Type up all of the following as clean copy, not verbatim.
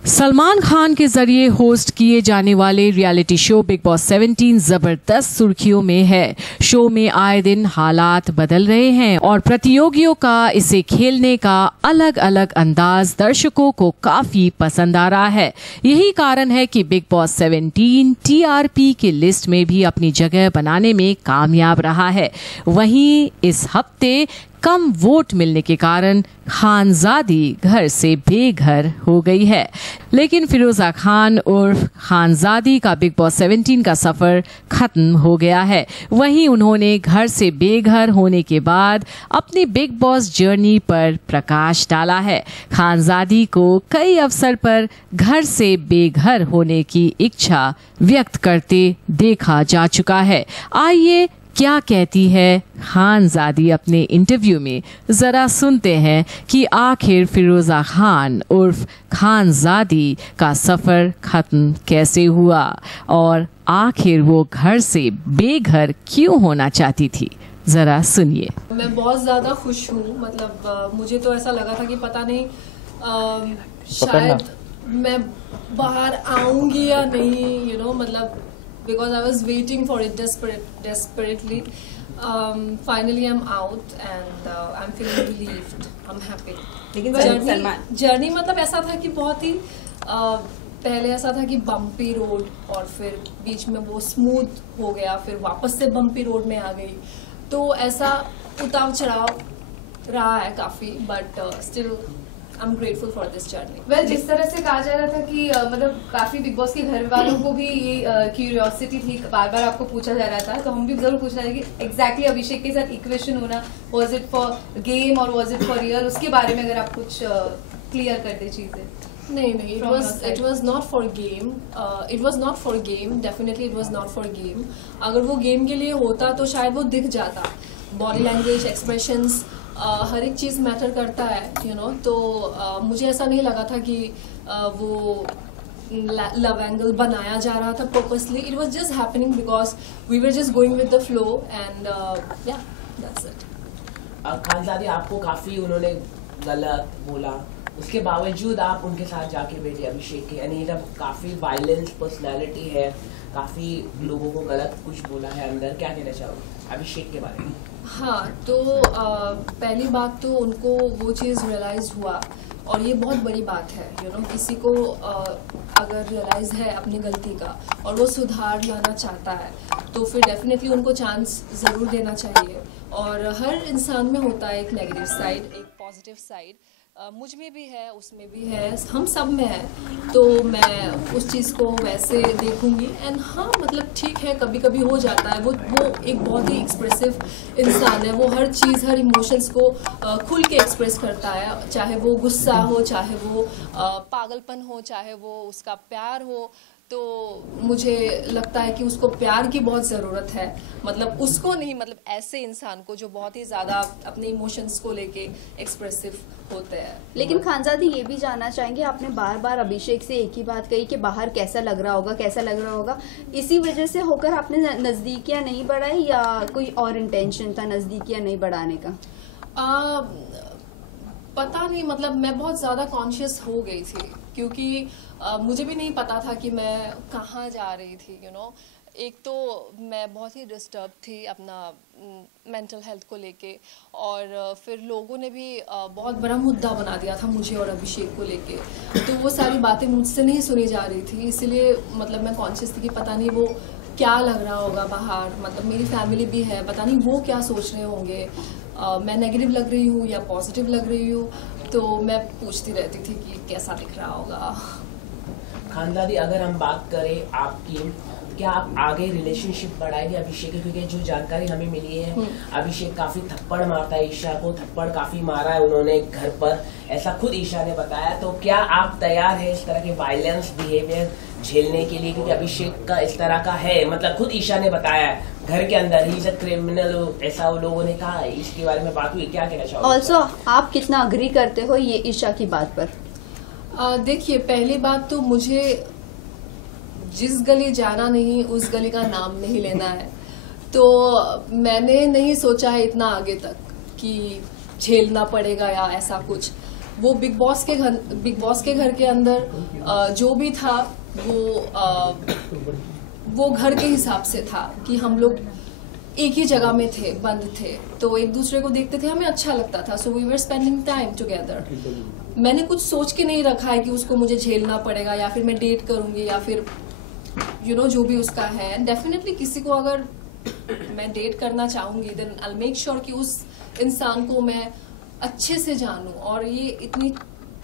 सलमान खान के जरिए होस्ट किए जाने वाले रियलिटी शो बिग बॉस 17 जबरदस्त सुर्खियों में है। शो में आए दिन हालात बदल रहे हैं और प्रतियोगियों का इसे खेलने का अलग अलग अंदाज दर्शकों को काफी पसंद आ रहा है। यही कारण है कि बिग बॉस 17 टीआरपी की लिस्ट में भी अपनी जगह बनाने में कामयाब रहा है। वहीं इस हफ्ते कम वोट मिलने के कारण खानजादी घर से बेघर हो गई है। लेकिन फिरोजा खान उर्फ खानजादी का बिग बॉस 17 का सफर खत्म हो गया है। वहीं उन्होंने घर से बेघर होने के बाद अपनी बिग बॉस जर्नी पर प्रकाश डाला है। खानजादी को कई अवसर पर घर से बेघर होने की इच्छा व्यक्त करते देखा जा चुका है। आइए क्या कहती है खानजादी अपने इंटरव्यू में, जरा सुनते हैं कि आखिर फिरोजा खान उर्फ खानजादी का सफर खत्म कैसे हुआ और आखिर वो घर से बेघर क्यों होना चाहती थी। जरा सुनिए। मैं बहुत ज़्यादा खुश हूँ। मतलब मुझे तो ऐसा लगा था कि पता नहीं शायद मैं बाहर आऊँगी या नहीं, मतलब because I was waiting for it desperately. Finally I'm out and I'm feeling relieved. I'm happy. लेकिन जर्नी मतलब ऐसा था कि बहुत ही पहले ऐसा था कि बम्पी रोड और फिर बीच में वो स्मूथ हो गया, फिर वापस से बम्पी रोड में आ गई, तो ऐसा उतार चढ़ाव रहा है काफी, but still I'm grateful for this journey. Well, जिस तरह से कहा जा रहा था कि मतलब काफी बिग बॉस के घर वालों को भी ये क्यूरियोसिटी थी, बार बार आपको पूछा जा रहा था, तो हम भी जरूर पूछ रहे थे कि एग्जैक्टली अभिषेक के साथ इक्वेशन होना, वाज इट फॉर गेम और वाज इट फॉर रियल, उसके बारे में अगर आप कुछ क्लियर कर दे चीजें। नहीं, it was not for game. It was not for game. Definitely it was not for game. अगर वो गेम के लिए होता तो शायद वो दिख जाता। बॉडी लैंग्वेज, एक्सप्रेशंस, हर एक चीज़ मैटर करता है, तो मुझे ऐसा नहीं लगा था कि वो लव एंगल बनाया जा रहा था purposely. It was just happening because we were just going with the flow and yeah that's it. Khanzadi, आपको काफ़ी उन्होंने गलत बोला, उसके बावजूद आप उनके साथ जाके बैठे अभिषेक के, यानी जब काफ़ी वायलेंस पर्सनैलिटी है, काफ़ी लोगों को गलत कुछ बोला है अंदर, क्या कहना चाहोगे अभिषेक के बारे में? हाँ, तो पहली बात तो उनको वो चीज़ रियलाइज़ हुआ और ये बहुत बड़ी बात है, किसी को अगर रियलाइज़ है अपनी गलती का और वो सुधार लाना चाहता है तो फिर डेफिनेटली उनको चांस ज़रूर देना चाहिए। और हर इंसान में होता है एक नेगेटिव साइड, एक पॉजिटिव साइड, मुझ में भी है, उसमें भी है, हम सब में है, तो मैं उस चीज़ को वैसे देखूंगी। एंड हाँ, मतलब ठीक है, कभी कभी हो जाता है, वो एक बहुत ही एक्सप्रेसिव इंसान है, वो हर चीज़, हर इमोशंस को खुल के एक्सप्रेस करता है, चाहे वो गुस्सा हो, चाहे वो पागलपन हो, चाहे वो उसका प्यार हो। तो मुझे लगता है कि उसको प्यार की बहुत ज़रूरत है, मतलब उसको नहीं, मतलब ऐसे इंसान को जो बहुत ही ज़्यादा अपने इमोशंस को लेके एक्सप्रेसिव होते हैं। लेकिन खानजादी, ये भी जानना चाहेंगे, आपने बार बार अभिषेक से एक ही बात कही कि बाहर कैसा लग रहा होगा, कैसा लग रहा होगा, इसी वजह से होकर आपने नज़दीकियाँ नहीं बढ़ाई या कोई और इंटेंशन था नज़दीकियाँ नहीं बढ़ाने का? पता नहीं, मतलब मैं बहुत ज़्यादा कॉन्शियस हो गई थी क्योंकि मुझे भी नहीं पता था कि मैं कहाँ जा रही थी। एक तो मैं बहुत ही डिस्टर्ब थी अपना मेंटल हेल्थ को लेके, और फिर लोगों ने भी बहुत बड़ा मुद्दा बना दिया था मुझे और अभिषेक को लेके, तो वो सारी बातें मुझसे नहीं सुनी जा रही थी। इसलिए मतलब मैं कॉन्शियस थी कि पता नहीं वो क्या लग रहा होगा बाहर, मतलब मेरी फैमिली भी है, पता नहीं वो क्या सोच रहे होंगे, मैं नेगेटिव लग रही हूँ या पॉजिटिव लग रही हूँ, तो मैं पूछती रहती थी कि कैसा दिख रहा होगा। खानजादी, अगर हम बात करें आपकी, क्या आप आगे रिलेशनशिप बढ़ाएंगे अभिषेक की? क्योंकि जो जानकारी हमें मिली है, अभिषेक काफी थप्पड़ मारता है ईशा को, थप्पड़ काफी मारा है उन्होंने घर पर, ऐसा खुद ईशा ने बताया। तो क्या आप तैयार है इस तरह के वायलेंस बिहेवियर झेलने के लिए? क्योंकि अभिषेक का इस तरह का है, मतलब खुद ईशा ने बताया है घर के अंदर ही इज अ क्रिमिनल, ऐसा लोगों ने कहा, इसके बारे में बात हुई, क्या कहना चाहोगे? ऑल्सो आप कितना अग्री करते हो ये ईशा की बात पर? देखिए, पहली बात तो मुझे जिस गली जाना नहीं उस गली का नाम नहीं लेना है, तो मैंने नहीं सोचा है इतना आगे तक कि झेलना पड़ेगा या ऐसा कुछ, वो बिग बॉस के घर के अंदर जो भी था वो घर के हिसाब से था कि हम लोग एक ही जगह में थे, बंद थे, तो एक दूसरे को देखते थे, हमें अच्छा लगता था। So we were spending time together. मैंने कुछ सोच के नहीं रखा है कि उसको मुझे झेलना पड़ेगा या फिर मैं डेट करूंगी या फिर जो भी उसका है। डेफिनेटली किसी को अगर मैं डेट करना चाहूंगी देन आई मेक श्योर कि उस इंसान को मैं अच्छे से जानूं। और ये इतनी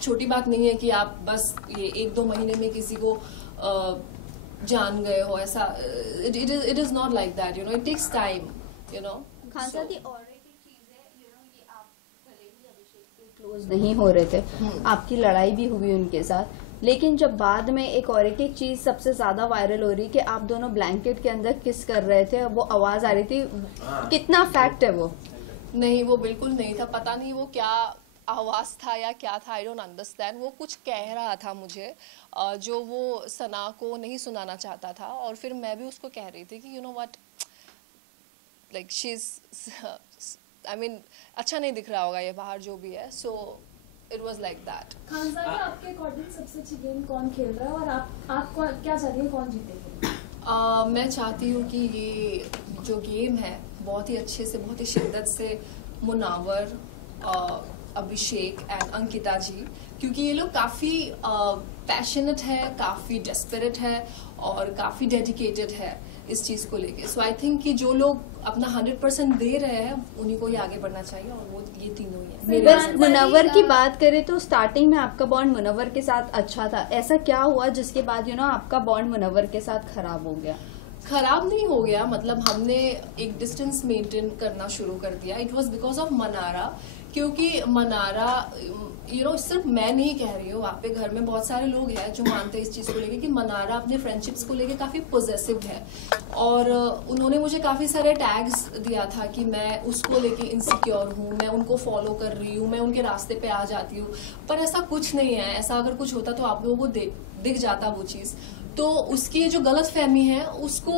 छोटी बात नहीं है कि आप बस ये 1-2 महीने में किसी को जान गए हो, ऐसा it is not like that, it takes time, Khan Sahab ये और एक चीज है, ये आप भले ही अभिषेक से क्लोज नहीं हो रहे थे, आपकी लड़ाई भी हुई उनके साथ, लेकिन जब बाद में एक और एक चीज सबसे ज्यादा वायरल हो रही कि आप दोनों ब्लैंकेट के अंदर किस कर रहे थे, वो आवाज आ रही थी, कितना फैक्ट है वो? नहीं, वो बिल्कुल नहीं था। पता नहीं वो क्या आवाज था या क्या था, आई डोंट अंडरस्टैंड। वो कुछ कह रहा था मुझे जो वो सना को नहीं सुनाना चाहता था, और फिर मैं भी उसको कह रही थी कि you know what, like she is, I mean अच्छा नहीं दिख रहा होगा ये बाहर जो भी है। So it was like that. Khan साहब, आपके अकॉर्डिंग सबसे अच्छी गेम कौन खेल रहा है और आप क्या चाहती हैं कौन जीतेगा? मैं चाहती हूँ कि ये जो गेम है बहुत ही अच्छे से, बहुत ही शिद्दत से मुनावर, अभिषेक एंड अंकिता जी, क्योंकि ये लोग काफी पैशनेट है, काफी डेस्परेट है और काफी डेडिकेटेड है इस चीज को लेके। सो आई थिंक कि जो लोग अपना 100% दे रहे हैं उन्हीं को ही आगे बढ़ना चाहिए, और वो ये तीनों ही है। बस मुनव्वर की बात करें तो स्टार्टिंग में आपका बॉन्ड मुनव्वर के साथ अच्छा था, ऐसा क्या हुआ जिसके बाद आपका बॉन्ड मुनव्वर के साथ खराब हो गया? खराब नहीं हो गया, मतलब हमने एक डिस्टेंस मेंटेन करना शुरू कर दिया। It was because of Mannara, क्योंकि मनारा सिर्फ मैं नहीं कह रही हूँ, वहाँ पे घर में बहुत सारे लोग हैं जो मानते हैं इस चीज को लेके कि मनारा अपने फ्रेंडशिप्स को लेके काफी पॉजिटिव है, और उन्होंने मुझे काफी सारे टैग्स दिया था कि मैं उसको लेके इनसिक्योर हूँ, मैं उनको फॉलो कर रही हूँ, मैं उनके रास्ते पे आ जाती हूँ, पर ऐसा कुछ नहीं है। ऐसा अगर कुछ होता तो आप लोगों को दिख जाता वो चीज। तो उसकी जो गलत फहमी है उसको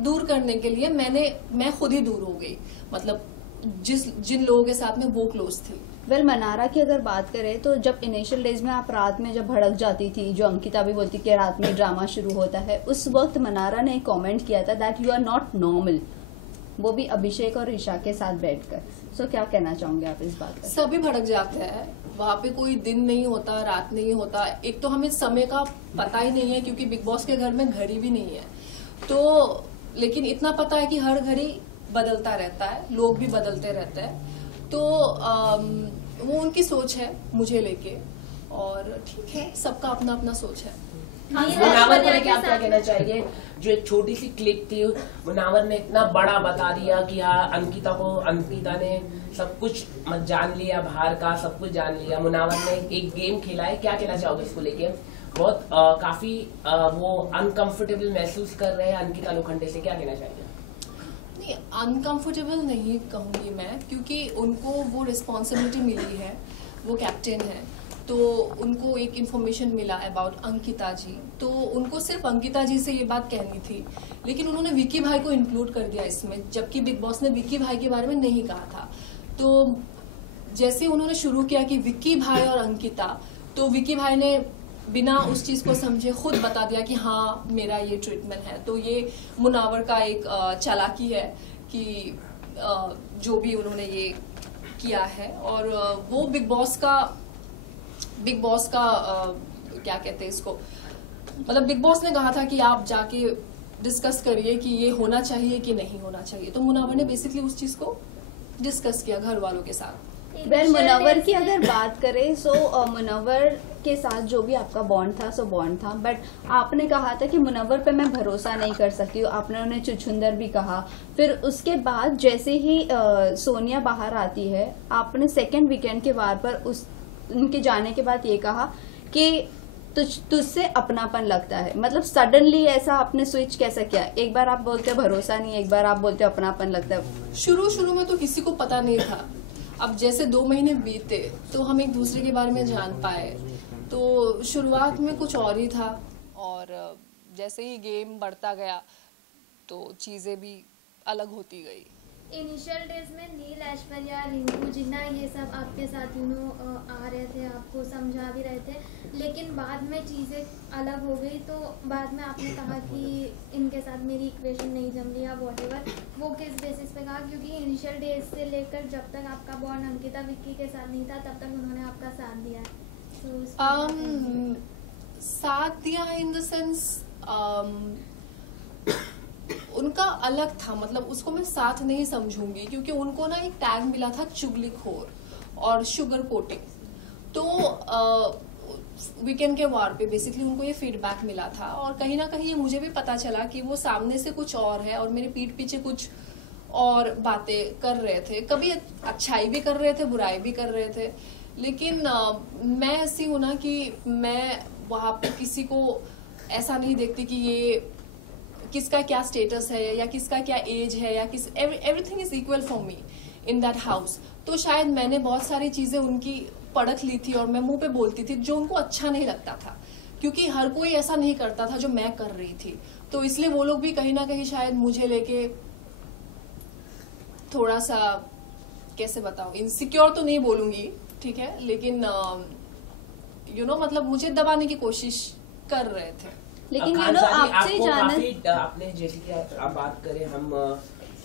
दूर करने के लिए मैं खुद ही दूर हो गई, मतलब जिन लोगों के साथ में वो क्लोज थी। मनारा की अगर बात करें तो जब इनिशियल डेज में आप रात में जब भड़क जाती थी, जो अंकिता भी बोलती कि रात में ड्रामा शुरू होता है, उस वक्त मनारा ने कमेंट किया था that you are not normal, वो भी अभिषेक और ईशा के साथ बैठकर। सो क्या कहना चाहोगे आप इस बात पर? सभी भड़क जाते हैं, वहाँ पे कोई दिन नहीं होता, रात नहीं होता। एक तो हमें समय का पता ही नहीं है क्योंकि बिग बॉस के घर में घड़ी भी नहीं है, तो लेकिन इतना पता है कि हर घड़ी बदलता रहता है, लोग भी बदलते रहते हैं। तो वो उनकी सोच है मुझे लेके, और ठीक है, सबका अपना अपना सोच है। मुनावर को लेके आप क्या कहना चाहिए? जो एक छोटी सी क्लिप थी, मुनावर ने इतना बड़ा बता दिया कि हाँ अंकिता ने सब कुछ जान लिया, बाहर का सब कुछ जान लिया। मुनावर ने एक गेम खेला है, क्या कहना चाहोगे इसको लेके? बहुत काफी वो अनकंफर्टेबल महसूस कर रहे हैं अंकिता लोखंडे से, क्या कहना चाहिए? नहीं, अनकंफर्टेबल नहीं कहूंगी मैं, क्योंकि उनको वो रिस्पॉन्सिबिलिटी मिली है, वो कैप्टन है, तो उनको एक इन्फॉर्मेशन मिला अबाउट अंकिता जी, तो उनको सिर्फ अंकिता जी से ये बात कहनी थी, लेकिन उन्होंने विक्की भाई को इंक्लूड कर दिया इसमें, जबकि बिग बॉस ने विक्की भाई के बारे में नहीं कहा था। तो जैसे उन्होंने शुरू किया कि विक्की भाई और अंकिता, तो विक्की भाई ने बिना उस चीज को समझे खुद बता दिया कि हाँ मेरा ये ट्रीटमेंट है। तो ये मुनावर का एक चालाकी है कि जो भी उन्होंने ये किया है, और वो बिग बॉस का क्या कहते हैं इसको, मतलब बिग बॉस ने कहा था कि आप जाके डिस्कस करिए कि ये होना चाहिए कि नहीं होना चाहिए, तो मुनावर ने बेसिकली उस चीज को डिस्कस किया घर वालों के साथ। मुनव्वर की अगर बात करें सो मुनव्वर के साथ जो भी आपका बॉन्ड था सो बॉन्ड था, बट आपने कहा था कि मुनव्वर पे मैं भरोसा नहीं कर सकती हूँ, आपने उन्हें चुछुंदर भी कहा। फिर उसके बाद जैसे ही सोनिया बाहर आती है, आपने सेकेंड वीकेंड के वार पर उनके जाने के बाद ये कहा कि तुझसे अपनापन लगता है, मतलब सडनली ऐसा आपने स्विच कैसा किया? एक बार आप बोलते हो भरोसा नहीं, एक बार आप बोलते हो अपनापन लगता है। शुरू में तो किसी को पता नहीं था, अब जैसे 2 महीने बीते तो हम एक दूसरे के बारे में जान पाए, तो शुरुआत में कुछ और ही था, और जैसे ही गेम बढ़ता गया तो चीजें भी अलग होती गई। इनिशियल डेज में नील, ऐश्वर्या, रिंकू, जिन्ना ये सब आपके साथ आ रहे थे, आपको समझा भी रहे थे, लेकिन बाद में चीज़ें अलग हो गई। तो बाद में आपने कहा कि इनके साथ मेरी इक्वेशन नहीं जम रही या वॉटेवर, वो किस बेसिस पे कहा? क्योंकि इनिशियल डेज से लेकर जब तक आपका बॉन्ड अंकिता विक्की के साथ नहीं था तब तक उन्होंने आपका साथ दिया है। तो साथ दिया है इन द सेंस उनका अलग था, मतलब उसको मैं साथ नहीं समझूंगी, क्योंकि उनको ना एक टैग मिला था चुगलीखोर और शुगर कोटिंग। तो वीकेंड के वार पे बेसिकली उनको ये फीडबैक मिला था, और कहीं ना कहीं ये मुझे भी पता चला कि वो सामने से कुछ और है और मेरे पीठ पीछे कुछ और बातें कर रहे थे। कभी अच्छाई भी कर रहे थे, बुराई भी कर रहे थे, लेकिन मैं ऐसी हूं ना कि मैं वहां पे किसी को ऐसा नहीं देखती कि ये किसका क्या स्टेटस है या किसका क्या एज है या किस everything is equal for me in that house. तो शायद मैंने बहुत सारी चीजें उनकी परख ली थी और मैं मुंह पे बोलती थी जो उनको अच्छा नहीं लगता था, क्योंकि हर कोई ऐसा नहीं करता था जो मैं कर रही थी। तो इसलिए वो लोग भी कहीं ना कहीं शायद मुझे लेके थोड़ा सा, कैसे बताऊं, इनसिक्योर तो नहीं बोलूंगी, ठीक है, लेकिन मतलब मुझे दबाने की कोशिश कर रहे थे। लेकिन आपसे जाना, आपने जैसे कि आप बात करें, हम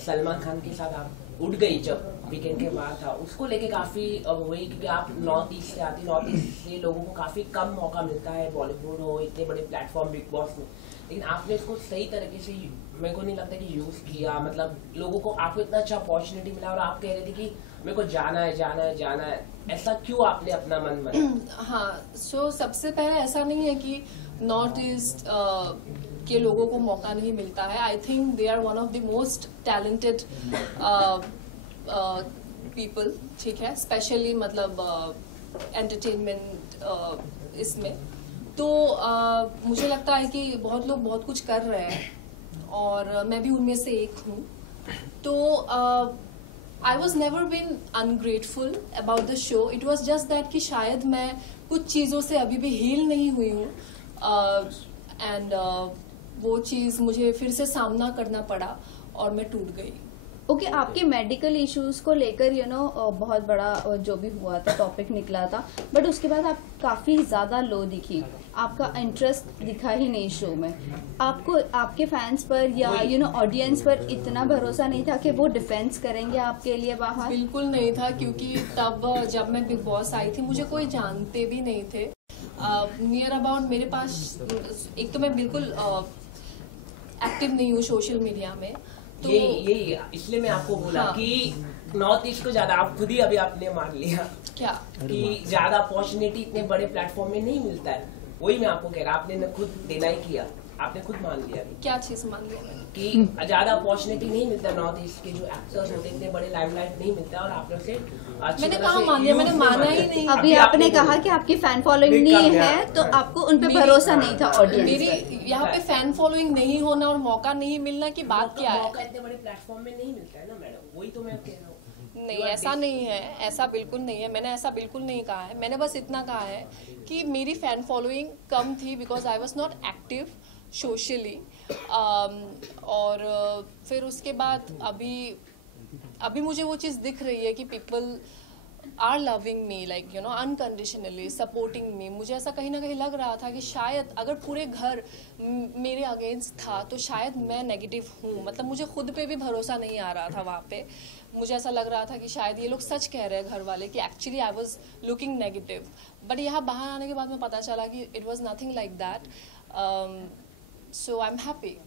सलमान खान के साथ आप उठ गई जब वीकेंड के बाद था, उसको लेके काफी हुई, क्योंकि आप नॉर्थ ईस्ट से आती, नॉर्थ ईस्ट से लोगों को काफी कम मौका मिलता है, बॉलीवुड हो, इतने बड़े प्लेटफॉर्म बिग बॉस में, लेकिन आपने इसको सही तरीके से, मेरे को नहीं लगता कि यूज किया, मतलब लोगों को आपको इतना अच्छा अपॉर्चुनिटी मिला और आप कह रहे थे कि मेरे को जाना है जाना है जाना है, ऐसा क्यों आपने अपना मन बनाया? हाँ, सो सबसे पहले ऐसा नहीं है कि नॉर्थ ईस्ट के लोगों को मौका नहीं मिलता है। I think they are one of the most talented people, ठीक है, स्पेशली मतलब एंटरटेनमेंट इसमें। तो मुझे लगता है कि बहुत लोग बहुत कुछ कर रहे हैं और मैं भी उनमें से एक हूँ। तो I was never been ungrateful about the show, it was just that कि शायद मैं कुछ चीज़ों से अभी भी हील नहीं हुई हूँ, एंड वो चीज़ मुझे फिर से सामना करना पड़ा और मैं टूट गई। ओके, आपके मेडिकल इश्यूज को लेकर बहुत बड़ा जो भी हुआ था टॉपिक निकला था, बट उसके बाद आप काफी ज्यादा लो दिखी, आपका इंटरेस्ट दिखा ही नहीं शो में। आपको आपके फैंस पर या ऑडियंस पर इतना भरोसा नहीं था कि वो डिफेंस करेंगे आपके लिए बाहर? बिल्कुल नहीं था, क्योंकि तब जब मैं बिग बॉस आई थी मुझे कोई जानते भी नहीं थे। नियर अबाउट मेरे पास, एक तो मैं बिल्कुल एक्टिव नहीं हूँ सोशल मीडिया में, तो यही इसलिए मैं आपको बोला कि नॉर्थ ईस्ट को ज्यादा, आप खुद ही अभी आपने मान लिया क्या कि ज्यादा अपॉर्चुनिटी इतने बड़े प्लेटफॉर्म में नहीं मिलता है। वही मैं आपको कह रहा, आपने खुद डिनाई किया, आपने खुद मान लिया। क्या चीज मान लिया मैंने? कि ज्यादा अपॉर्चुनिटी नहीं मिलता, नॉर्थ ईस्ट के जो एक्टर्स होते इतने बड़े लाइमलाइट नहीं मिलता, और आपने उसे मैंने कहा मान लिया, मैंने माना ही नहीं। अभी आपने कहा कि आपकी फैन फॉलोइंग नहीं है, तो आपको उन पे भरोसा नहीं था ऑडियंस। मेरी यहाँ पे फैन फॉलोइंग नहीं होना और मौका नहीं मिलना की बात क्या है? मौका इतने बड़े प्लेटफॉर्म में नहीं मिलता है ना मैडम, वही तो मैं कह रहा हूँ। नहीं, ऐसा नहीं है, ऐसा बिल्कुल नहीं है, मैंने ऐसा बिल्कुल नहीं कहा है। मैंने बस इतना कहा है कि मेरी फैन फॉलोइंग कम थी because I was not active socially, और फिर उसके बाद अभी मुझे वो चीज़ दिख रही है कि people are loving me, like unconditionally supporting me. मुझे ऐसा कहीं ना कहीं लग रहा था कि शायद अगर पूरे घर मेरे अगेंस्ट था तो शायद मैं नेगेटिव हूँ, मतलब मुझे खुद पे भी भरोसा नहीं आ रहा था वहाँ पे। मुझे ऐसा लग रहा था कि शायद ये लोग सच कह रहे हैं घर वाले कि actually I was looking negative, but यहाँ बाहर आने के बाद में पता चला कि it was nothing like that, so I am happy.